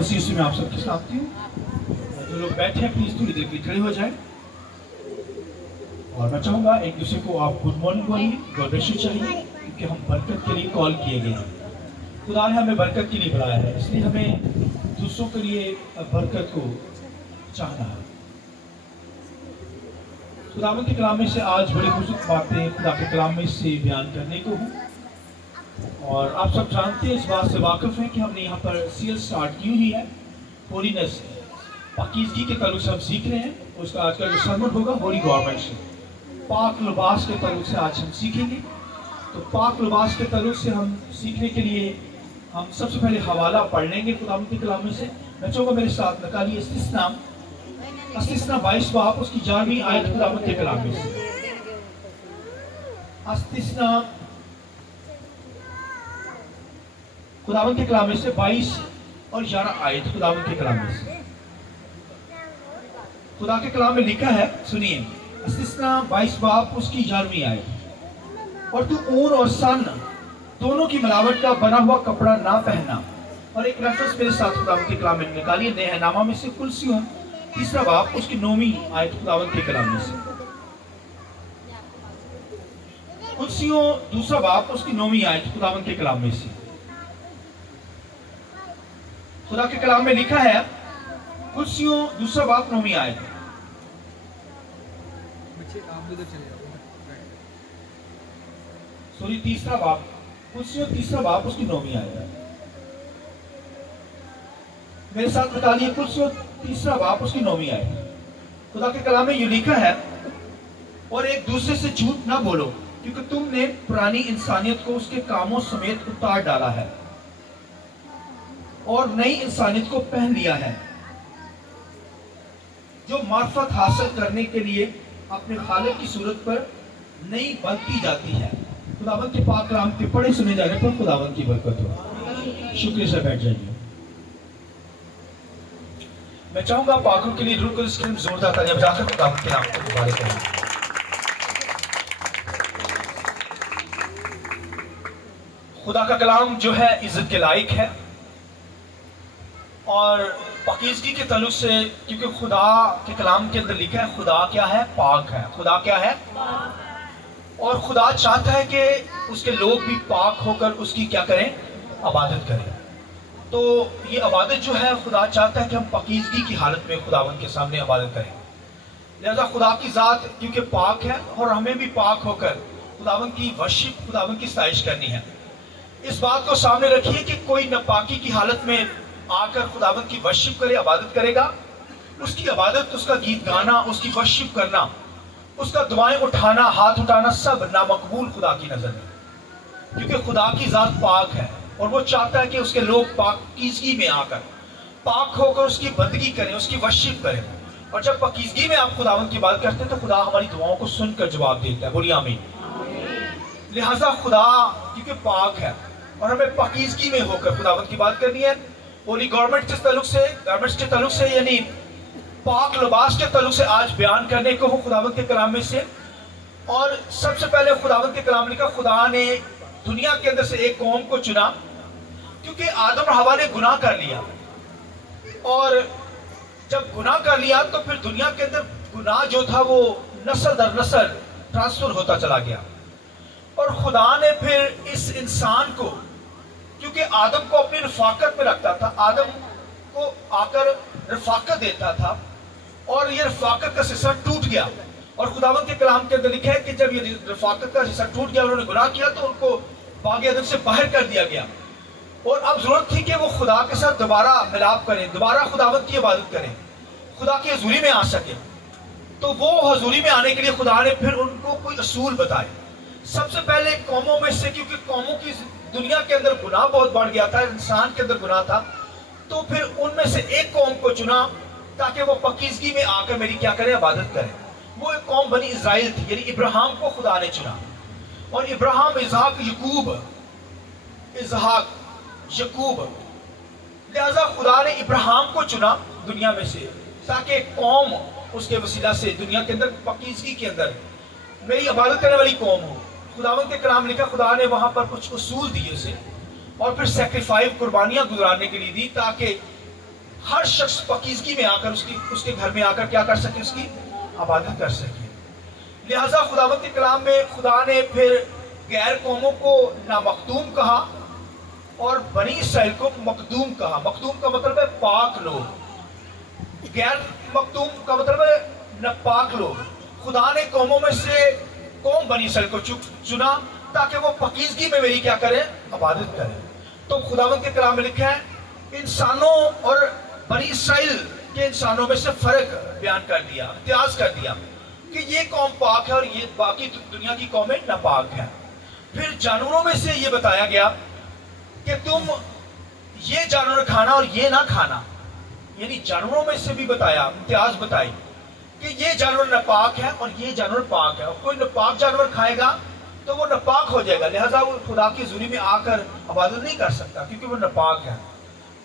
उसी में आप सबके साथ हूँ। जो लोग बैठे हैं प्लीज थोड़ी देर के लिए खड़े हो जाएं और मैं चाहूंगा एक दूसरे को आप गुड मॉर्निंग बोलिए, गॉड ब्लेस यू चाहिए, क्योंकि हम बरकत के लिए कॉल किए गए हैं। खुदा ने हमें बरकत के लिए बुलाया है, इसलिए हमें दूसरों के लिए बरकत को चाहना है। खुदा के कलाम में से आज बड़ी खूबसूरत बातें खुदा के कलाम में से बयान करने को हूँ। और आप सब जानते हैं, इस बात से वाकिफ हैं कि हमने यहाँ पर सीरीज स्टार्ट की हुई है होलीनेस, पाकीज़गी के ताल्लुक से हम सीख रहे हैं। उसका आज का जो सरमन होगा होली गवर्नमेंट से, पाक लिबास के ताल्लुक से आज हम सीखेंगे। तो पाक लिबास के ताल्लुक से हम सीखने के लिए हम सबसे पहले हवाला पढ़ लेंगे खुदा के कलाम में से। मैं चाहूँगा मेरे साथ निकालिए इस्तिस्ना 22 बाब उसकी 11वीं आयत खुदा के कलाम में से। इस्तिस्ना खुदावंद के कलाम में से 22 और 11 आयत खुदावंद के कलाम में से। खुदा के कलाम में लिखा है, सुनिए, इस्तिस्ना 22 बाब उसकी 11वीं आयत। और तू ऊन और सन दोनों की मिलावट का बना हुआ कपड़ा ना पहनना। और एक रेफरेंस मेरे साथ खुदावंद के कलाम में निकालिए, नेहनामा में से कुलसियों 3 बाब उसकी 9वीं आयत खुदावंद के कलाम में से। कुलसियों 2 बाब उसकी 9वीं आयत खुदावंद के कलाम में से। खुदा के कलाम में लिखा है, कुलसियों 2 बाब 9वीं आयत। सॉरी 3 बाब, कुलसियों 3 बाब उसकी 9वीं आयत। मेरे साथ निकालिए, कुलसियों 3 बाब उसकी 9वीं आयत। खुदा के कलाम में ये लिखा है, और एक दूसरे से झूठ ना बोलो, क्योंकि तुमने पुरानी इंसानियत को उसके कामों समेत उतार डाला है और नई इंसानियत को पहन लिया है, जो मार्फत हासिल करने के लिए अपने खालिक की सूरत पर नई बनती जाती है। खुदावंद के पाक कलाम के पढ़े सुने जाने पर खुदावंद की बरकत हो। शुक्रिया से बैठ जाइए। मैं चाहूंगा आप आंखों के लिए रुक स्क्रीन जोरदार तालियां बजाकर खुदावंद के नाम को मुबारक करें। खुदा का कलाम जो है इज्जत के लायक है और पाकीज़गी के ताल्लुक से, क्योंकि खुदा के कलाम के अंदर लिखा है खुदा क्या है, पाक है। खुदा क्या है, और खुदा चाहता है कि उसके लोग भी पाक होकर उसकी क्या करें, इबादत करें। तो ये इबादत जो है खुदा चाहता है कि हम पाकीज़गी की हालत में खुदावंद के सामने इबादत करें। लिहाजा खुदा की ज़ात क्योंकि पाक है और हमें भी पाक होकर खुदावंद की वर्शिप, खुदावंद की सताइश करनी है। इस बात को सामने रखिए कि कोई नापाकी की हालत में आकर खुदावंद की वर्शिप करे, इबादत करेगा, उसकी इबादत, उसका गीत गाना, उसकी वर्शिप करना, उसका दुआएं उठाना, हाथ उठाना, सब नामकबूल खुदा की नजर में, क्योंकि खुदा की जात पाक है और वो चाहता है कि उसके लोग पाकीज़गी में आकर पाक होकर उसकी बंदगी करें, उसकी वर्शिप करें। और जब पाकीज़गी में आप खुदावंद की बात करते हैं तो खुदा हमारी दुआओं को सुनकर जवाब देता है। बोलिए आमीन। लिहाजा खुदा क्योंकि पाक है और हमें पाकीज़गी में होकर खुदावंद की बात करनी है। होली गवर्नमेंट के ताल्लुक से यानी पाक लिबास के ताल्लुक से आज बयान करने को हूँ खुदावंद के कलाम में से। और सबसे पहले खुदावंद के कलाम लिखा, खुदा ने दुनिया के अंदर से एक कौम को चुना, क्योंकि आदम और हवा ने गुनाह कर लिया। और जब गुनाह कर लिया तो फिर दुनिया के अंदर गुनाह जो था वो नस्ल दर नस्ल ट्रांसफर होता चला गया। और खुदा ने फिर इस इंसान को, क्योंकि आदम को अपनी रफाकत में रखता था, आदम को आकर रफाकत देता था, और ये रफाकत का सिलसिला टूट गया। और खुदावंद के कलाम के अंदर लिखा है कि जब ये रफाकत का सिलसिला टूट गया, उन्होंने गुनाह किया तो उनको बाग़ अदन से बाहर कर दिया गया। और अब जरूरत थी कि वो खुदा के साथ दोबारा मिलाप करें, दोबारा खुदावंद की इबादत करें, खुदा की हजूरी में आ सके। तो वो हजूरी में आने के लिए खुदा ने फिर उनको कोई असूल बताए। सबसे पहले कौमों में से, क्योंकि कौमों की दुनिया के अंदर गुनाह बहुत बढ़ गया था, इंसान के अंदर गुनाह था, तो फिर उनमें से एक कौम को चुना ताकि वो पाकीज़गी में आकर मेरी क्या करें, इबादत करें। वो एक कौम बनी इज़राइल थी, यानी इब्राहिम को खुदा ने चुना। और इब्राहिम, इसहाक, यकूब, लिहाजा खुदा ने इब्राहिम को चुना दुनिया में से, ताकि कौम उसके वसीला से दुनिया के अंदर पाकीज़गी के अंदर मेरी इबादत करने वाली कौम हो। खुदावंद के कलाम लिखा, खुदा ने वहां पर कुछ उसूल दिए उसे, और फिर सेक्रीफाइस, कुर्बानियां गुजराने के लिए दी, ताकि ہر شخص پاکیزگی میں آ کر اس کے گھر میں آ کر کیا کر سکے، اس کی عبادت کر سکے۔ لہٰذا خداوند کے کلام میں خدا نے پھر غیر قوموں کو نامخدوم کہا اور بنی اسرائیل کو مخدوم کہا۔ مخدوم کا مطلب ہے پاک لوگ، غیر مخدوم کا مطلب ہے ناپاک لوگ۔ خدا نے قوموں میں سے قوم بنی اسرائیل کو چنا تاکہ وہ پاکیزگی میں میری کیا کرے، عبادت کرے۔ تو خداوند کے کلام میں لکھا ہے انسانوں اور بنی اسرائیل کے انسانوں میں سے فرق بیان کر دیا، امتیاز کر دیا کہ یہ قوم پاک ہے اور یہ باقی دنیا کی قومیں ناپاک ہیں۔ پھر جانوروں میں سے یہ بتایا گیا کہ تم یہ جانور کھانا اور یہ نہ کھانا، یعنی جانوروں میں سے بھی بتایا، امتیاز بتائی کہ یہ جانور ناپاک ہے اور یہ جانور پاک ہے، اور کوئی ناپاک جانور کھائے گا تو وہ ناپاک ہو جائے گا، لہذا وہ خدا کی حضوری میں آ کر عبادت نہیں کر سکتا کیونکہ وہ ناپاک ہے۔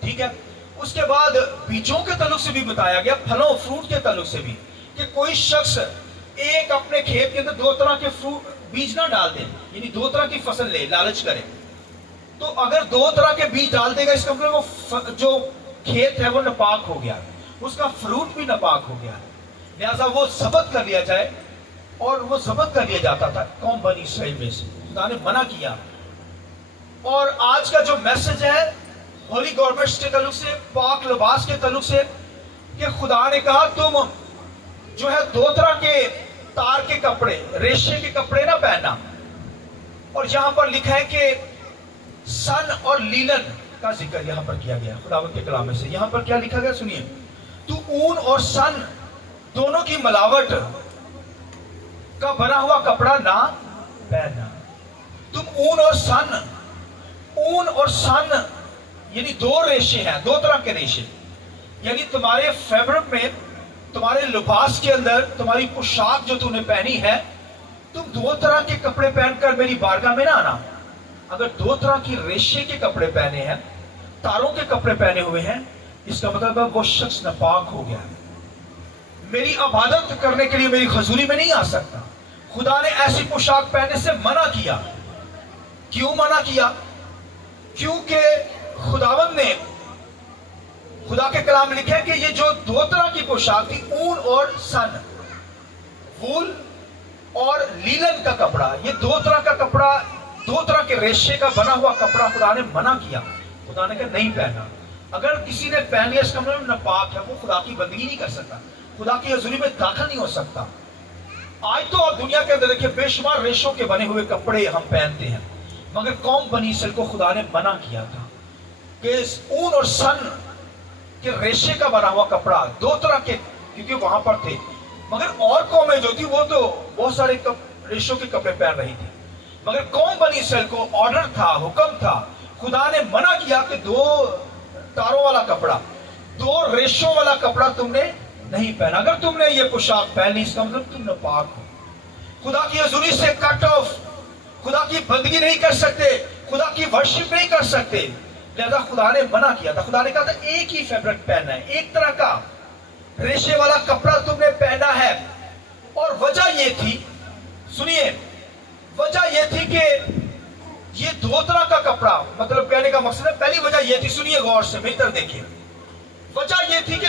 ٹھیک ہے، اس کے بعد بیجوں کے تعلق سے بھی بتایا گیا، پھلوں فروٹ کے تعلق سے بھی، کہ کوئی شخص ایک اپنے کھیت کے اندر دو طرح کے بیج نہ ڈال دے، یعنی دو طرح کی فصل لے، لالچ کرے۔ تو اگر دو طرح کے بیج ڈال دے گا اس کا مطلب وہ جو کھیت ہے وہ ناپاک ہو گیا، اس کا فروٹ بھی ناپاک ہو گیا، لہذا وہ ضبط کر لیا جائے، اور وہ ضبط کر لیا جاتا تھا قوم بنی اسرائیل میں سے، خدا نے منع کیا۔ اور آج کا جو میسج ہے ہولی گورنمنٹس کے تعلق سے، پاک لباس کے تعلق سے، کہ خدا نے کہا تم جو ہے دو طرح کے تار کے کپڑے، ریشے کے کپڑے نہ پہننا۔ اور یہاں پر لکھا ہے کہ سن اور لیلن کا ذکر یہاں پر کیا گیا خداوند کے کلام میں سے۔ یہاں پر کیا لکھا گیا سنیے، تو اون اور سن دونوں کی ملاوٹ کا بنا ہوا کپڑا نہ پہننا۔ تم اون اور سن یعنی دو ریشے ہیں، دو طرح کے ریشے، یعنی تمہارے فیبرک میں، تمہارے لباس کے اندر، تمہاری پوشاک جو تم نے پہنی ہے، تم دو طرح کے کپڑے پہن کر میری بارگاہ میں نہ آنا۔ اگر دو طرح کی ریشے کے کپڑے پہنے ہیں، تاروں کے کپڑے پہنے ہوئے ہیں، اس کا مطلب ہے وہ شخص ناپاک ہو گیا ہے، میری عبادت کرنے کے لیے میری حضوری میں نہیں آ سکتا۔ خدا نے ایسی پوشاک پہننے سے منع کیا۔ کیوں منع کیا؟ کیونکہ خداوند نے، خدا کے کلام میں لکھا ہے کہ یہ جو دو طرح کی پوشاک تھی، اون اور سن، وول اور لیلن کا کپڑا، یہ دو طرح کا کپڑا، دو طرح کے ریشے کا بنا ہوا کپڑا خدا نے منع کیا۔ خدا نے کہا نہیں پہننا۔ اگر کسی نے پہن لیا اس کا مطلب ناپاک ہے، وہ خدا کی بندگی نہیں کر سکتا، خدا کی حضوری میں داخل نہیں ہو سکتا۔ آج تو آپ دنیا کے اندر دیکھیں بے شمار ریشوں کے بنے ہوئے کپڑے ہم پہنتے ہیں، مگر قوم بنی اسرائیل کو خدا نے منع کیا تھا کہ اون اور سن کے ریشے کا بنا ہوا کپڑا، دو طرح کے، کیونکہ وہاں پر تھے، مگر اور قومیں جو تھی وہ تو بہت سارے ریشوں کے کپڑے پہن رہی تھی، مگر قوم بنی اسرائیل کو آرڈر تھا، حکم تھا، خدا نے منع کیا کہ دو تاروں والا کپڑا، دو ریشوں والا کپڑا تم نے نہیں پہنا۔ اگر تم نے یہ پوشاک پہن لی اس کا مطلب تم ناپاک ہو، خدا کی حضوری سے کٹ آف، خدا کی بندگی نہیں کر سکتے، خدا کی ورشپ نہیں کر سکتے، لہذا خدا نے منع کیا تھا۔ خدا نے کہا تھا ایک ہی فیبرک پہننا ہے، ایک طرح کا ریشے والا کپڑا تم نے پہنا ہے۔ اور وجہ یہ تھی، سنیے، وجہ یہ تھی کہ یہ دو طرح کا کپڑا، مطلب کہنے کا مقصد ہے، پہلی وجہ یہ تھی، سنیے غور سے، بہتر دیکھیے، وجہ یہ تھی کہ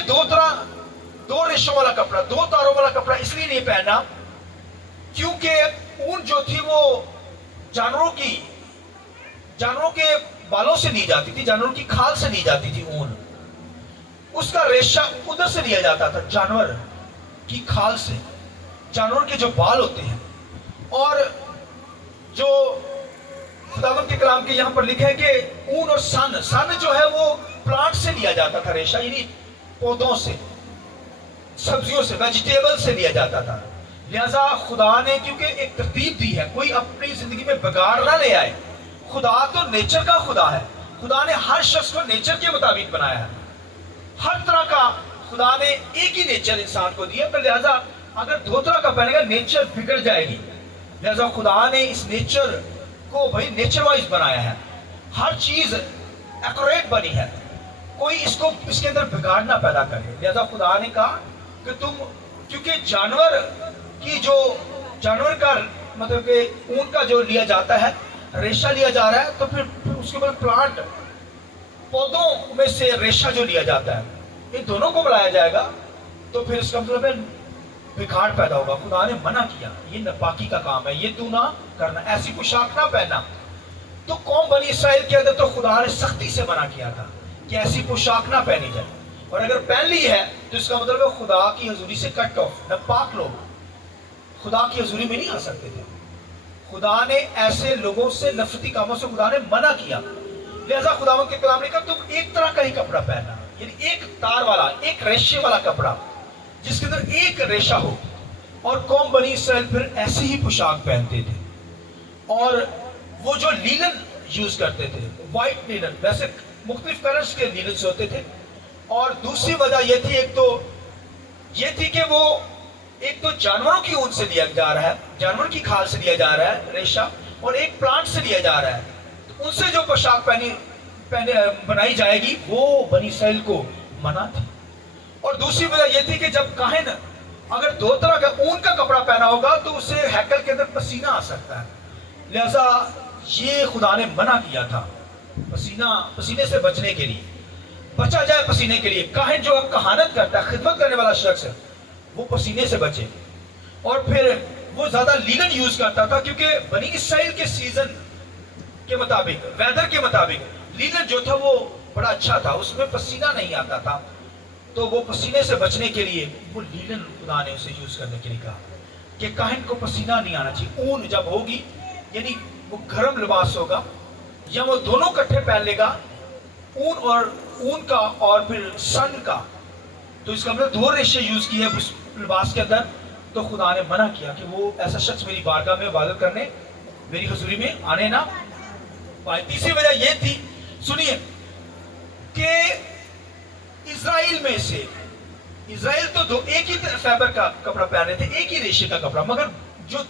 دو ریشوں والا کپڑا، دو تاروں والا کپڑا اس لیے نہیں پہنا کیونکہ اون جو تھی وہ جانوروں کے بالوں سے لی جاتی تھی، جانوروں کی کھال سے لی جاتی تھی اون، اس کا ریشہ ادھر سے لیا جاتا تھا، جانور کی کھال سے، جانور کے جو بال ہوتے ہیں۔ اور جو خداوند کے کلام کے یہاں پر لکھا ہے کہ اون اور سن جو ہے وہ پلانٹ سے لیا جاتا تھا، ریشہ یعنی پودوں سے، سبزیوں سے، ویجیٹیبل سے لیا جاتا تھا۔ لہذا خدا نے کیونکہ ایک ترتیب دی ہے، کوئی اپنی زندگی میں بگاڑ نہ لے آئے، خدا تو نیچر کا خدا ہے، خدا نے ہر شخص کو نیچر کے مطابق بنایا ہے، ہر طرح کا خدا نے ایک ہی نیچر انسان کو دیا، تو لہذا اگر دو طرح کا پہنے گا نیچر بگڑ جائے گی، لہذا خدا نے اس نیچر کو بھائی نیچر وائز بنایا ہے، ہر چیز ایکوریٹ بنی ہے، کوئی اس کے اندر بگاڑ نہ پیدا کرے۔ لہذا خدا نے کہا کہ تم، کیونکہ جانور کا مطلب کہ اون کا جو لیا جاتا ہے، ریشہ لیا جا رہا ہے، تو پھر اس کے بعد پلانٹ، پودوں میں سے ریشہ جو لیا جاتا ہے इन दोनों को बुलाया जाएगा तो फिर इसका मतलब है बिगाड़ पैदा होगा। खुदा ने मना किया, ये नापाकी का काम है, ये तू ना करना, ऐसी पोशाक ना पहनना। तो कौम बनी इसराइल के अंदर तो खुदा ने सख्ती से मना किया था कि ऐसी पोशाक ना पहनी जाए, और अगर पहन ली है तो इसका मतलब है खुदा की हजूरी से कट ऑफ, नापाक लोग खुदा की हजूरी में नहीं आ सकते थे। खुदा ने ऐसे लोगों से, नफरती कामों से खुदा ने मना किया। लिहाजा खुदावंद के कलाम ने कहा तुम एक तरह का ही कपड़ा पहनना, यानी एक तार वाला, एक रेशे वाला कपड़ा जिसके अंदर एक रेशा हो। और कौम बनी इसराइल फिर ऐसी ही पोशाक पहनते थे, और वो जो लीलन यूज करते थे, व्हाइट लीलन, वैसे मुख्तलिफ कलर्स के लीलन होते थे। और दूसरी वजह ये थी, एक तो ये थी कि वो एक तो जानवरों की ऊन से लिया जा रहा है, जानवर की खाल से लिया जा रहा है रेशा, और एक प्लांट से लिया जा रहा है, तो उनसे जो पोशाक पहने बनाई जाएगी वो बनी इसराइल को मना थी। और दूसरी वजह यह थी कि जब काहिन अगर दो तरह का ऊन का कपड़ा पहना होगा तो उसे हैकल के अंदर पसीना आ सकता है, लिहाजा ये खुदा ने मना किया था पसीने से बचने के लिए, बचा जाए पसीने के लिए। काहिन जो कहानत करता है, खिदमत करने वाला शख्स है, वो पसीने से बचे। और फिर वो ज्यादा लीलन यूज करता था क्योंकि बनी इसराइल के सीजन के मुताबिक, वेदर के मुताबिक लीलन जो था वो बड़ा अच्छा था, उसमें पसीना नहीं आता था, तो वो पसीने से बचने के लिए वो लीलन खुदा ने उसे यूज करने के लिए कहा कि काहिन को पसीना नहीं आना चाहिए। ऊन जब होगी यानी वो गर्म लिबास होगा, या वो दोनों इकट्ठे पहन लेगा, ऊन का और फिर सन का, तो इसका मतलब दो रेशे यूज किए उस लिबास के अंदर। तो खुदा ने मना किया कि वो ऐसा शख्स मेरी बारगाह में इबादत करने, मेरी हजूरी में आने ना पाए। तीसरी वजह यह थी, सुनिए, कि इजराइल में से, इजराइल तो एक ही फैबर का कपड़ा पहने थे, एक ही रेशे का कपड़ा, मगर जो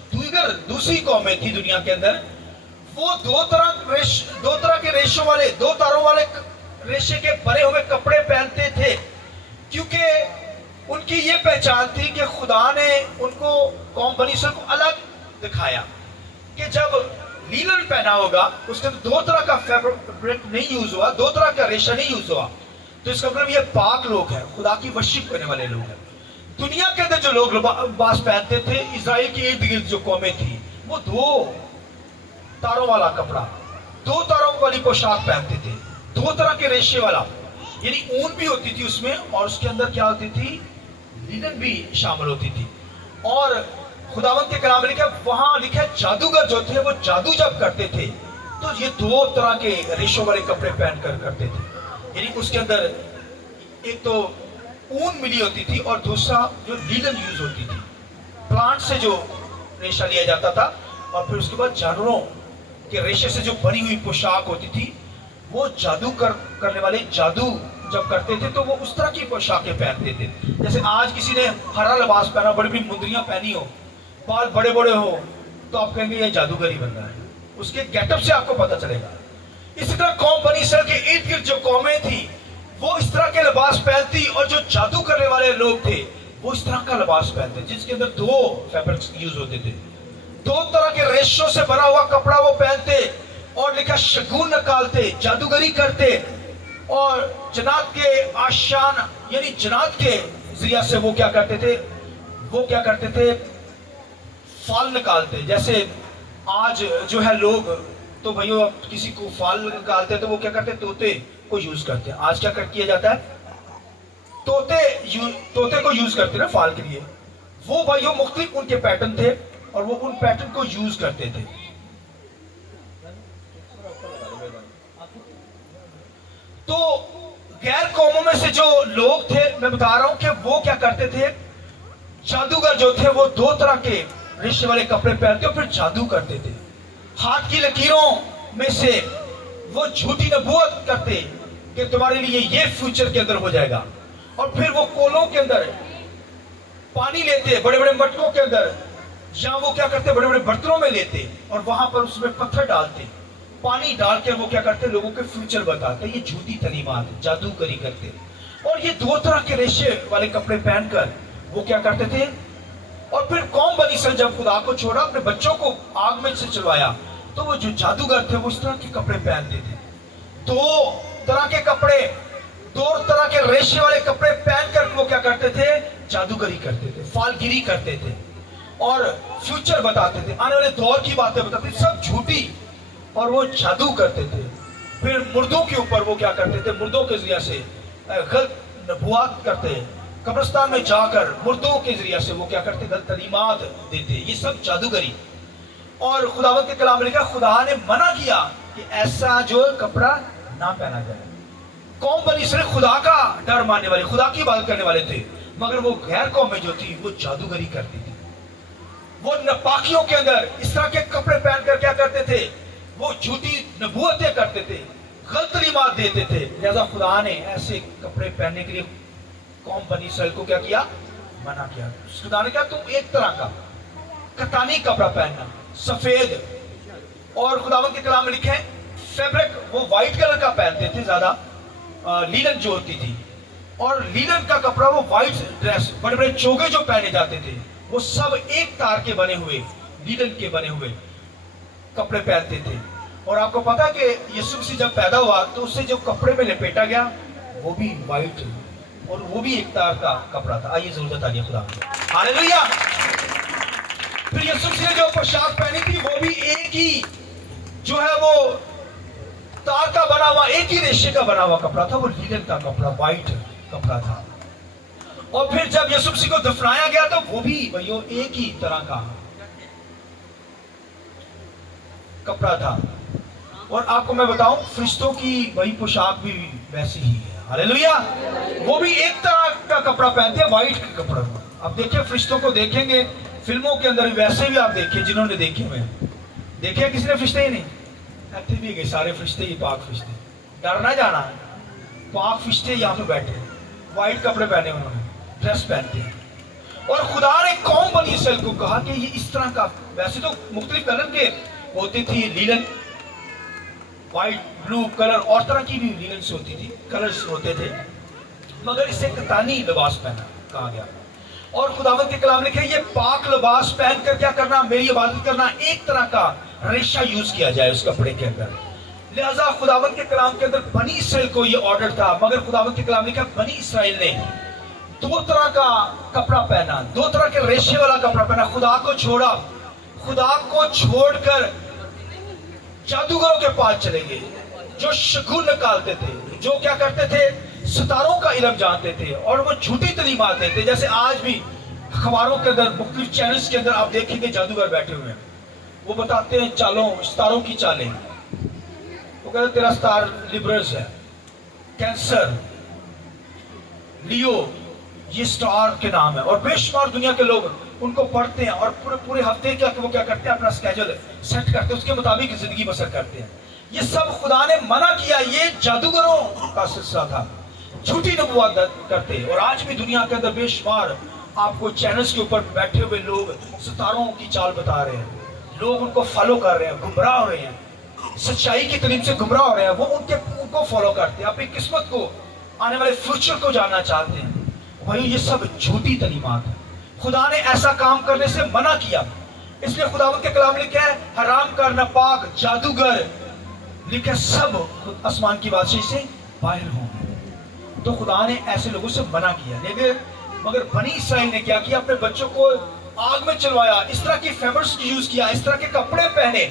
दूसरी कौमें थी दुनिया के अंदर, वो दो तरह के रेशों वाले, दो तारों वाले रेशे के बने हुए कपड़े पहनते थे, क्योंकि उनकी ये पहचान थी कि खुदा ने उनको, कौम बनी इसराइल को अलग दिखाया कि जब लीलन पहना होगा उसके अंदर दो तरह का फैब्रिक नहीं यूज हुआ, दो तरह का रेशा नहीं यूज हुआ, तो इसका मतलब ये पाक लोग हैं, खुदा की वर्शिप करने वाले लोग हैं। दुनिया के अंदर जो लोग लिबास पहनते थे, इजराइल के इर्द गिर्द जो कौमें थी, वो दो तारों वाला कपड़ा, दो तारों वाली पोशाक पहनते थे, दो तरह के रेशे वाला, यानी ऊन भी होती थी उसमें, और उसके अंदर क्या होती थी, लीलन भी शामिल होती थी। और खुदावंद के कलाम में लिखा, वहां लिखा है जादूगर जो थे वो जादू जब करते थे तो ये दो तरह के रेशों वाले कपड़े पहन कर करते थे, यानी उसके अंदर एक तो ऊन मिली होती थी और दूसरा जो लीलन यूज होती थी, प्लांट से जो रेशा लिया जाता था, और फिर उसके बाद जानवरों के रेशे से जो बनी हुई पोशाक होती थी, वो जादू करने वाले जादू जब करते थे तो वो उस तरह की पोशाकें पहनते थे। जैसे आज किसी ने हरा लिबास पहना, बड़ी बड़ी मुंदरियां पहनी हो, बाल बड़े बड़े हो, तो आप कहेंगे ये जादूगर ही बन रहा है, उसके गेटअप से आपको पता चलेगा। इसी तरह कौम बनी इसराइल के इर्द गिर्द जो कौमें थी वो इस तरह के लिबास पहनती, और जो जादू करने वाले लोग थे वो इस तरह का लिबास पहनते जिसके अंदर दो फैब्रिक्स यूज होते थे, दो तरह के रेशों से बना हुआ कपड़ा वो पहनते, और लिखा शगुन निकालते, जादूगरी करते, और जन्नत के आशान यानी जन्नत के जरिया से वो क्या करते थे, फाल निकालते। जैसे आज जो है लोग तो भाइयों किसी को फाल निकालते तो वो क्या करते, तोते को यूज करते हैं। आज क्या किया जाता है, तोते को यूज करते ना फाल के लिए। वो भाइयों मुख्तलिफ उनके पैटर्न थे और वो उन पैटर्न को यूज करते थे। तो गैर कौमों में से जो लोग थे, मैं बता रहा हूं कि वो क्या करते थे, जादूगर जो थे वो दो तरह के रेशे वाले कपड़े पहनते और फिर जादू करते थे। हाथ की लकीरों में से वो झूठी नबूवत करते कि तुम्हारे लिए ये फ्यूचर के अंदर हो जाएगा, और फिर वो कोलों के अंदर पानी लेते, बड़े बड़े मटकों के अंदर, या वो क्या करते, बड़े बड़े बर्तनों में लेते और वहां पर उसमें पत्थर डालते, पानी डाल के वो क्या करते, लोगों के फ्यूचर बताते। ये झूठी तलीमात, जादूगरी करते। और ये दो तरह के रेशे वाले कपड़े पहनकर वो क्या करते थे। और फिर कौम बनी इसराइल जब खुदा को छोड़ा, अपने बच्चों को आग में से चलवाया, तो वो जो जादूगर थे वो इस तरह के कपड़े पहनते थे। दो तरह के कपड़े, दो तरह के रेशे वाले कपड़े पहनकर वो क्या करते थे, जादूगरी करते थे, फालगिरी करते थे और फ्यूचर बताते थे, आने वाले दौर की बातें बताते थे, सब झूठी, और वो जादू करते थे। फिर मुर्दों के ऊपर वो क्या करते थे, मुर्दों के जरिए से गलत नबुआत करते, कब्रिस्तान में जाकर मुर्दों के जरिए से वो क्या करते, गलत तलीमात देते, ये सब जादूगरी। और खुदावंद के कलाम में लिखा, खुदा ने मना किया कि ऐसा जो कपड़ा ना पहना जाए। कौम बनी इसराइल खुदा का डर मानने वाले, खुदा की इबादत करने वाले थे, मगर वो गैर कौमें जो थी वो जादूगरी करती थी। वो नापाकियों के अंदर इस तरह के कपड़े पहनकर क्या करते थे, वो झूठी नबूवतें करते थे, गलत तलीमात देते थे। लिहाजा खुदा ने ऐसे कपड़े पहनने के लिए कौम बनी इसराइल को क्या किया, मना किया। खुदा ने कहा तुम एक तरह का कतानी कपड़ा पहनना, सफेद, और खुदावंद के कलाम में लिखे फैब्रिक वो व्हाइट कलर का पहनते थे ज्यादा, लीलन जो होती थी, और लीलन का कपड़ा वो व्हाइट ड्रेस, बड़े बड़े चोगे जो पहने जाते थे वो सब एक तार के बने हुए, लीलन के बने हुए कपड़े पहनते थे। और आपको पता है कि यीशु मसीह जब पैदा हुआ तो उससे जो कपड़े में लपेटा गया वो भी व्हाइट, और वो भी एक तार का कपड़ा था। आइए जरूरत आ गई खुदा, हालेलुया। फिर यीशु मसीह ने जो पोशाक पहनी थी वो भी एक ही जो है वो तार का बना हुआ, एक ही रेशे का बना हुआ कपड़ा था, वो लीलन का कपड़ा, व्हाइट कपड़ा था। और फिर जब यीशु मसीह को दफनाया गया तो वो भी भाइयों एक ही तरह का कपड़ा था। और आपको मैं बताऊं, फरिश्तों की वही पोशाक भी वैसी ही है, हालेलुया। वो भी एक तरह का कपड़ा पहनते हैं, व्हाइट का कपड़ा। अब देखिए फरिश्तों को देखेंगे फिल्मों के अंदर, वैसे भी आप देखिए, जिन्होंने देखे हुए देखे, किसी ने फरिश्ते ही नहीं, ऐसे भी गए सारे फरिश्ते ही पाक फरिश्ते, डर ना जाना, पाक फरिश्ते यहाँ पे बैठे, व्हाइट कपड़े पहने, उन्होंने ड्रेस पहनते हैं। और खुदा ने कौम बनी इसराइल को कहा कि ये इस तरह का, वैसे तो मुख्तलिफ कलर के होती थी, लीलन, व्हाइट, ब्लू कलर, और तरह की भी लीलन से होती थी, कलर्स होते थे, मगर इसे कतानी लिबास पहना कहा गया। और खुदावंद के कलाम लिखे ये पाक लिबास पहनकर क्या करना, मेरी इबादत करना, एक तरह का रेशा यूज किया जाए उस कपड़े के अंदर। लिहाजा खुदावंद के कलाम के अंदर बनी इसराइल को ये ऑर्डर था, मगर खुदावंद के कलाम लिखा बनी इसराइल ने दो तरह का कपड़ा पहना, दो तरह के रेशे वाला कपड़ा पहना, खुदा को छोड़ा, खुदा को छोड़कर जादूगरों के पास चले गए, जो शगुन निकालते थे, जो क्या करते थे, सितारों का इल्म जानते थे, और वो झूठी तलीमात देते। जैसे आज भी अखबारों के अंदर, मुख्तलिफ चैनल्स के अंदर आप देखेंगे जादूगर बैठे हुए हैं, वो बताते हैं चालों, सितारों की चालें। वो कहते तेरा स्टार लिब्रस है, कैंसर, लियो, ये स्टार के नाम है, और बेशुमार दुनिया के लोग उनको पढ़ते हैं, और पूरे पूरे हफ्ते का वो क्या करते हैं, अपना स्केड्यूल सेट करते हैं, उसके मुताबिक जिंदगी बसर करते हैं। ये सब खुदा ने मना किया, ये जादूगरों का सिलसिला था, झूठी नबूवत करते। और आज भी दुनिया के अंदर बेशुमार आपको चैनल्स के ऊपर बैठे हुए लोग सितारों की चाल बता रहे हैं, लोग उनको फॉलो कर रहे हैं, गुमराह हो रहे हैं, सच्चाई की तालीम से गुमराह हो रहे हैं, वो उनको फॉलो करते हैं, अपनी किस्मत को, आने वाले फ्यूचर को जानना चाहते हैं। भाई ये सब झूठी तालीमात है, खुदा ने ऐसा काम करने से मना किया। इसलिए खुदावंद के कलाम लिखा है हराम कर, नापाक, जादूगर, लिखा सब आसमान की बादशाही से बाहर होंगे। तो खुदा ने ऐसे लोगों से मना किया। लेकिन मगर बनी इसराइल ने क्या किया, अपने बच्चों को आग में चलवाया, इस तरह की फेबर्स यूज किया, इस तरह के कपड़े पहने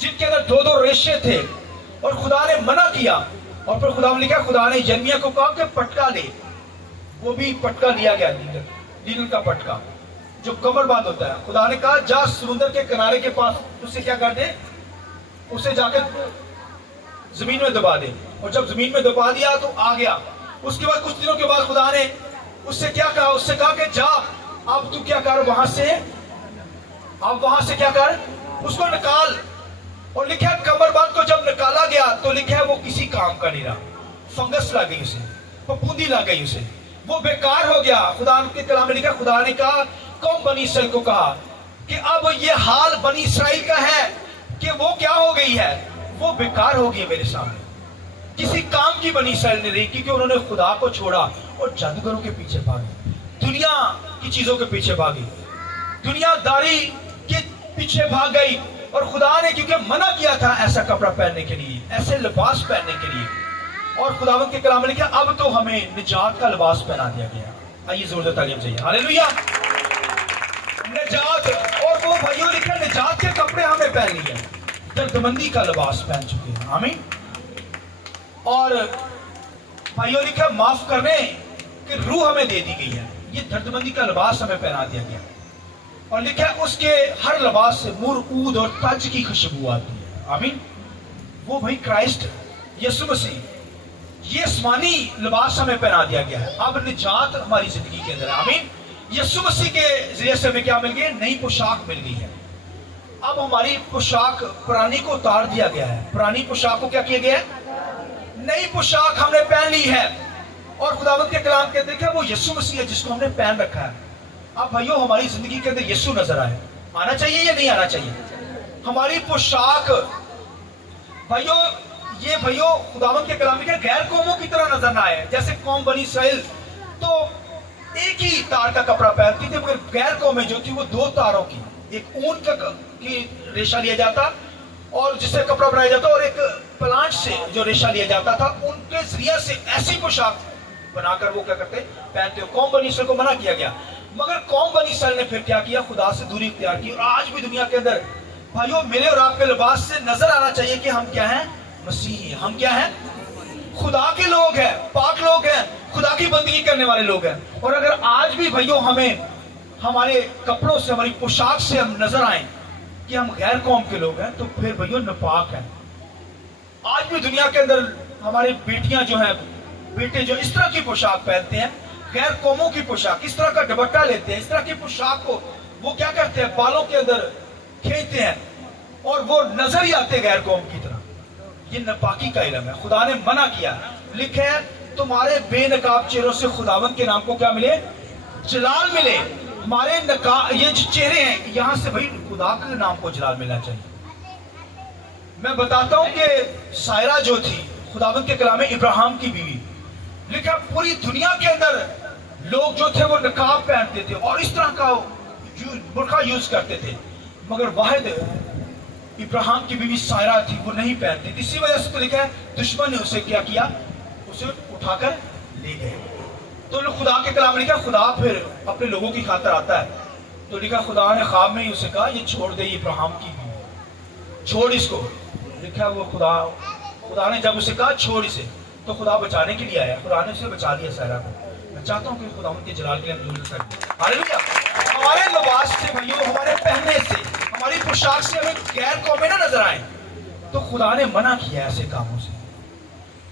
जिनके अंदर दो दो रेशे थे, और खुदा ने मना किया। और फिर खुदा ने लिखा, खुदा ने यिर्मयाह को कहा कि पटका ले, वो भी पटका लिया गया, लीलन का पटका जो कमर बांध होता है। खुदा ने कहा जा समुद्र के किनारे के पास, उसे क्या कर दे, उसे जाके जमीन में दबा दे। और जब जमीन में दबा दिया तो आ गया। उसके बाद कुछ दिनों के बाद खुदा ने उससे क्या कहा, उससे कहा कि जा अब तू क्या कर, वहां से, अब वहां से क्या कर, उसको निकाल। और लिखा है कमर बांध को जब निकाला गया तो लिखा है वो किसी काम का नहीं रहा, फंगस लग गई उसे, फफूंदी लग गई उसे, वो बेकार हो गया। खुदा के कलाम में लिखा, खुदा ने कहा कौम बनी इसराइल को कहा कि अब ये हाल बनी इसराइल का है कि वो क्या हो गई है, वो बेकार हो गई मेरे सामने, किसी काम की बनी इसराइल ने रही, क्योंकि उन्होंने खुदा को छोड़ा और जादूगरों के पीछे भागे, दुनिया की चीजों के पीछे भागी, दुनियादारी के पीछे भाग गई। और खुदा ने क्योंकि मना किया था ऐसा कपड़ा पहनने के लिए, ऐसे लिबास पहनने के लिए, और खुदावंद के कलाम में लिखा अब तो हमें निजात का लिबास पहना दिया गया। आइए जोर से तालीम चाहिए, हालेलुया। निजात, और वो भाइयों लिखा निजात के कपड़े हमें पहन लिए, दर्दमंदी का लिबास पहन चुके हैं, आमीन। और भाइयों लिखा माफ करने की रूह हमें दे दी गई है, ये दर्दमंदी का लिबास हमें पहना दिया गया। और लिखा है उसके हर लिबास से मुर, ऊद और तज की खुशबू आती है, आमीन। वो भाई क्राइस्ट यीशु मसीह, ये आसमानी लिबास हमें पहना दिया गया है। अब निजात हमारी जिंदगी के अंदर है, आमीन। यीशु मसीह के जरिए से हमें क्या मिल गई? नई पोशाक मिल गई है। अब हमारी पोशाक पुरानी को उतार दिया गया है, पुरानी पोशाक को क्या किया गया है? नई पोशाक हमने पहन ली है। और खुदावंद के कलाम के अंदर क्या वो यीशु मसीह है जिसको हमने पहन रखा है। अब भाइयों हमारी जिंदगी के अंदर यीशु नजर आए, आना चाहिए या नहीं आना चाहिए? हमारी पोशाक भाइयों, ये भाइयों खुदावंद के कलाम में क्या गैर कौमों की तरह नजर ना आए। जैसे कौम बनी इसराइल तो एक ही तार का कपड़ा पहनती थी, मगर गैर कौमें जो थी वो दो तारों की, एक ऊन की रेशा लिया जाता और जिससे कपड़ा बनाया जाता, और एक प्लांट से जो रेशा लिया जाता था, उनके जरिए से ऐसी पोशाक बनाकर वो क्या करते पहनते हो। कौम बनी इसराइल को मना किया गया, मगर कौम बनी इसराइल ने फिर क्या किया? खुदा से दूरी इख्तियार की। और आज भी दुनिया के अंदर भाइयों मेरे और आपके लिबास से नजर आना चाहिए कि हम क्या हैं? मसीही। हम क्या हैं? खुदा के लोग हैं, पाक लोग हैं, खुदा की बंदगी करने वाले लोग हैं। और अगर आज भी भाइयों हमें हमारे कपड़ों से, हमारी पोशाक से हम नजर आए कि हम गैर कौम के लोग हैं, तो फिर भाइयों नापाक हैं। आज भी दुनिया के अंदर हमारी बेटियां जो हैं, बेटे जो इस तरह की पोशाक पहनते हैं, गैर कौमों की पोशाक, इस तरह का दुपट्टा लेते हैं, इस तरह की पोशाक को वो क्या करते हैं? बालों के अंदर खींचते हैं और वो नजर ही आते गैर कौम की तरह। ये नापाकी का इल्म है, खुदा ने मना किया। लिखे है तुम्हारे बेनकाब चेहरों से खुदावंद के नाम को क्या मिले? जलाल मिले। हमारे ये जो चेहरे हैं यहां से भाई खुदा के नाम को जलाल मिलना चाहिए। मैं बताता हूं कि सायरा जो थी खुदावंद के कलाम में इब्राहिम की बीवी, लिखा पूरी दुनिया के अंदर लोग जो थे वो नकाब पहनते थे और इस तरह का बुर्का यूज करते थे, मगर वाहिद इब्राहिम की बीवी सायरा थी वो नहीं पहनती थी। इसी वजह से तो लिखा है दुश्मन ने उसे क्या किया? उसे उठाकर ले गए। तो खुदा के कलाम में लिखा खुदा फिर अपने लोगों की खातर आता है, तो लिखा खुदा ने ख्वाब में ही उसे कहा ये छोड़ दे इब्राहिम की बीवी, छोड़ इसको। लिखा वो खुदा ने जब उसे कहा छोड़ इसे, तो खुदा बचाने के लिए आया, खुदा ने उसे बचा लिया सायरा को। मैं चाहता हूँ कि खुदा उनके जलाल के लिए हम दुआ करें। हालेलुया। हमारे लिबास से भाइयों, हमारे पहनने से, हमारी पोशाक से हमें गैर कौमें ना नजर आए, तो खुदा ने मना किया ऐसे कामों से।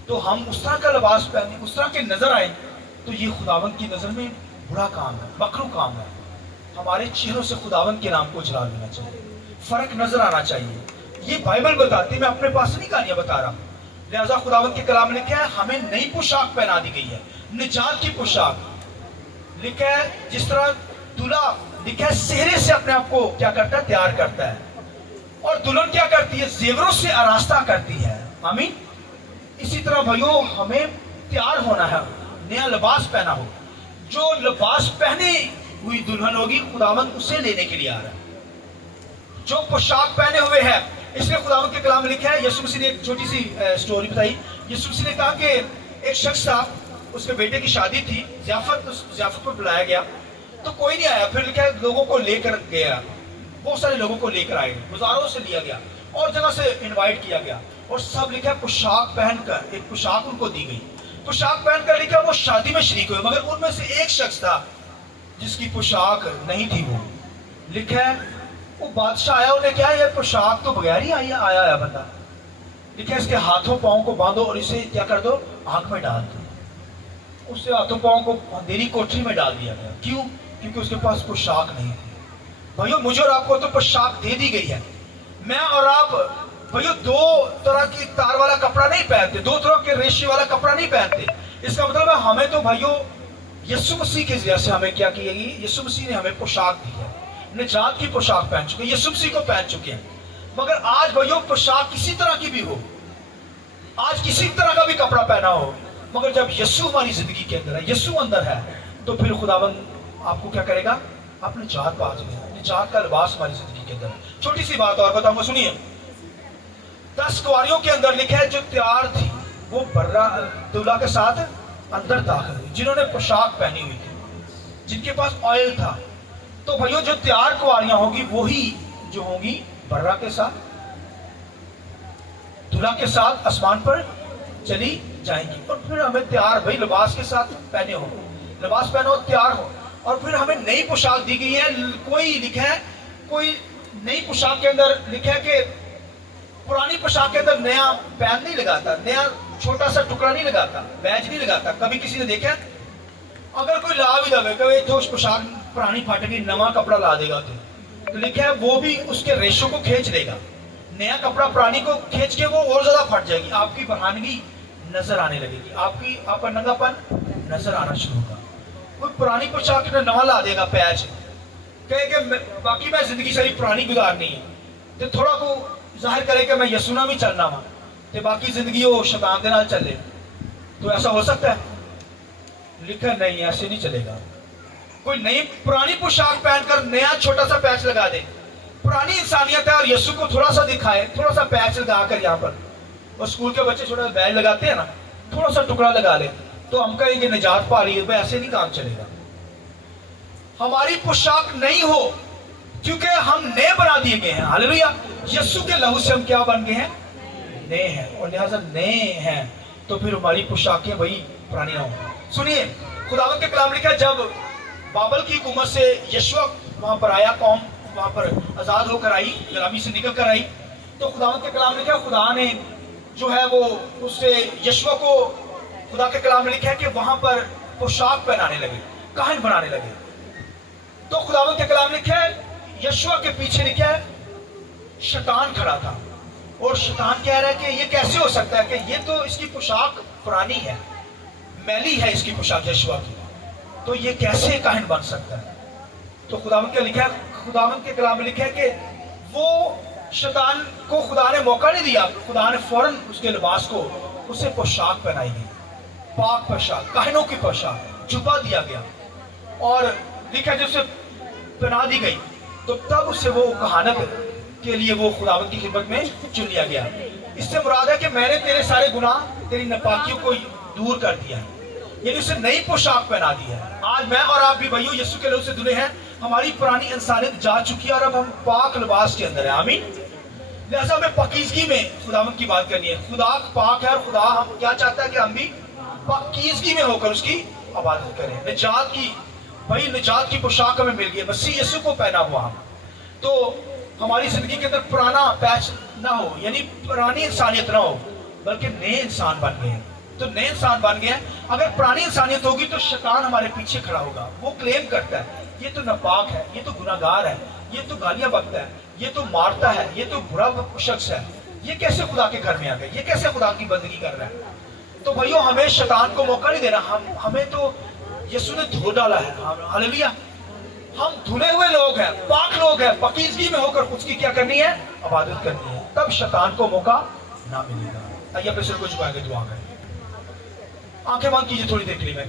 तो हम उस तरह का लिबास पहने, उस तरह के नजर आए, तो ये खुदावंद की नजर में बुरा काम है, मकरू काम है। हमारे चेहरों से खुदावंद के नाम को जला लेना चाहिए, फर्क नजर आना चाहिए। ये बाइबल बताती है, मैं अपने पास नहीं कहानियां बता रहा। लिहाजा खुदावंद के कलाम में लिखा है हमें नई पोशाक पहना दी गई है, निजात की पोशाक। लिखा है जिस तरह दूल्हा लिखा है सेहरे से अपने आप को क्या करता है? तैयार करता है, और दुल्हन क्या करती है? जेवरों से आरास्ता करती है, आमीन। इसी तरह भाइयों हमें तैयार होना है, नया लिबास पहना हो। जो लिबास पहने हुई दुल्हन होगी खुदावंद उसे लेने के लिए आ रहा है, जो पोशाक पहने हुए है। इसलिए खुदावंद के कलाम में लिखा है, यीशु मसीह ने एक छोटी सी स्टोरी बताई। यीशु मसीह ने कहा कि एक शख्स था, उसके बेटे की शादी थी, ज़ियाफत पर बुलाया गया, तो कोई नहीं आया। फिर लिखा है लोगों को लेकर गया, बहुत सारे लोगों को लेकर आए, बाजारों से लिया गया और जगह से इनवाइट किया गया, और सब लिखा पोशाक पहनकर, एक पोशाक उनको दी गई। पोशाक पहनकर लिखा वो शादी में शरीक हुए, मगर उनमें से एक शख्स था जिसकी पोशाक नहीं थी। वो लिखा है वो बादशाह आया, उन्हें क्या ये पोशाक तो बगैर ही आया है बंदा। लिखा है इसके हाथों पाँव को बांधो और इसे क्या कर दो? आंख में डाल दो। उससे हाथों पाँव को अंधेरी कोठरी में डाल दिया गया। क्यों? क्योंकि उसके पास पोशाक नहीं थी। भाइयों मुझे और आपको तो पोशाक दे दी गई है। मैं और आप भाइयों दो तरह की तार वाला कपड़ा नहीं पहनते, दो तरह के रेशे वाला कपड़ा नहीं पहनते। इसका मतलब है हमें तो भाइयों यीशु मसीह के जरिए से हमें क्या की गई? यीशु मसीह ने हमें पोशाक दी है, निजात की पोशाक पहन चुके, यीशु मसीह को पहन चुके हैं। मगर आज भाइयों पोशाक किसी तरह की भी हो, आज किसी तरह का भी कपड़ा पहना हो, मगर जब यीशु हमारी जिंदगी के अंदर है, यीशु अंदर है, तो फिर खुदाबंद आपको क्या करेगा? आप निजात पा जाएगा। निजात का लिबास हमारी जिंदगी के अंदर है। छोटी सी बात और बताऊंगा, सुनिए। 10 कुंवारियों के अंदर लिखा है जो तैयार थी, वो बर्रा दूल्हा के साथ अंदर दाखिल हुई, जिन्होंने पोशाक पहनी हुई थी, जिनके पास ऑयल था। तो भाइयों जो तैयार कुंवारियां होगी वही जो होंगी बर्रा के साथ, दूल्हा के साथ आसमान पर चली जाएंगी। और फिर हमें तैयार भाई लिबास के साथ पहने हो, लिबास पहनो, तैयार हो। और फिर हमें नई पोशाक दी गई है। कोई लिखा है, कोई नई पोशाक के अंदर लिखा है कि पुरानी पोशाक के अंदर नया पैन नहीं लगाता, नया छोटा सा टुकड़ा नहीं लगाता, बैज नहीं लगाता। कभी किसी ने देखा? अगर कोई ला भी दे कभी तो उस पोशाक पुरानी फाट गई, नवा कपड़ा ला देगा तो लिखा है वो भी उसके रेशों को खींच देगा। नया कपड़ा पुरानी को खींच के वो और ज्यादा फट जाएगी, आपकी बरहानगी नजर आने लगेगी, आपका नंगापन नजर आना शुरू होगा। कोई पुरानी पोशाक में नवा ला देगा पैच, कहे कि बाकी मैं जिंदगी सारी पुरानी गुजारनी है, तो थोड़ा को जाहिर करे कि मैं यसू नाल भी चलना वा, तो बाकी जिंदगी वो शैतान दे नाल चले। तो ऐसा हो सकता है? लिखा नहीं, ऐसे नहीं चलेगा। कोई नई पुरानी पोशाक पहनकर नया छोटा सा पैच लगा दे, पुरानी इंसानियत है और यसू को थोड़ा सा दिखाए, थोड़ा सा पैच लगा कर यहाँ पर, और स्कूल के बच्चे छोटा बैज लगाते हैं ना, थोड़ा सा टुकड़ा लगा ले तो हम कहेंगे निजात पा रही है। भाई ऐसे नहीं काम चलेगा। हमारी पोशाक नहीं हो, क्योंकि हम नए बना दिए गए हैं। हालेलुया। यीशु के लहू से हम क्या बन गए हैं? नए हैं। और लिहाजा नए हैं तो फिर हमारी पोशाकें भाई पुरानी ना हो। सुनिए, खुदावंद के कलाम लिखा है, जब बाबल की हुकूमत से यशुआ वहां पर आया, कौम वहां पर आजाद होकर आई, गुलामी से निकल कर आई, तो खुदावंद के कलाम लिखा, खुदा ने जो है वो उससे यशुआ को, खुदा के कलाम में लिखा है कि वहां पर पोशाक पहनाने लगे, काहिन बनाने लगे। तो खुदावंद के कलाम लिखा है, यशुआ के पीछे लिखा है शैतान खड़ा था, और शैतान कह रहा है कि ये कैसे हो सकता है कि ये तो इसकी पोशाक पुरानी है, मैली है इसकी पोशाक यशुआ की, तो ये कैसे काहिन बन सकता है? तो खुदावंद के लिखा है, खुदावंद के कलाम में लिखा है कि वो शैतान को खुदा ने मौका नहीं दिया, खुदा ने फौरन उसके लिबास को, उसे पोशाक पहनाई गई, पाक पोशाक, काहिनों की पोशाक, जुबा दिया गया, और लिखा जब उसे पहना दी गई तो तब उसे वो कहानत के लिए वो खुदावंद की खिदमत में चुन लिया गया। इससे मुराद है कि मैंने तेरे सारे गुनाह, तेरी नापाकियों को दूर कर दिया है, यानी उसे नई पोशाक पहना दी है। आज मैं और आप भी भाइयों यीशु के लहू से धुले हैं, हमारी पुरानी इंसानियत जा चुकी है और अब हम पाक लिबास के अंदर है। आमीन। लिहाजा हमें पाकीज़गी में खुदावंद की बात करनी है। खुदा पाक है और खुदा हम क्या चाहता है कि हम भी पाकीज़गी में होकर उसकी इबादत करें। निजात की, भाई निजात की पोशाक हमें मिल गई, मसीह यीशु को पहना हुआ हम, तो हमारी जिंदगी के अंदर पुराना पैच ना हो, यानी पुरानी इंसानियत ना हो, बल्कि नए इंसान बन गए हैं। तो नए इंसान बन गए हैं। अगर पुरानी इंसानियत होगी तो शैतान हमारे पीछे खड़ा होगा, वो क्लेम करता है ये तो नापाक है, ये तो गुनाहगार है, ये तो गालियां बकता है, ये तो मारता है, ये तो बुरा शख्स है, ये कैसे खुदा के घर में आ गया, ये कैसे खुदा की बंदगी कर रहा है। तो भाइयों हमें शैतान को मौका नहीं देना। हमें तो यीशु ने धो डाला है। हालेलुया। हम धुले हुए लोग हैं, पाक लोग हैं, पाकीज़गी में होकर उसकी क्या करनी है? इबादत करनी है, तब शैतान को मौका ना मिलेगा। आइए अपने सिर को झुकाएंगे, दुआ करें। आंखें बंद कीजिए थोड़ी देर के लिए। मैं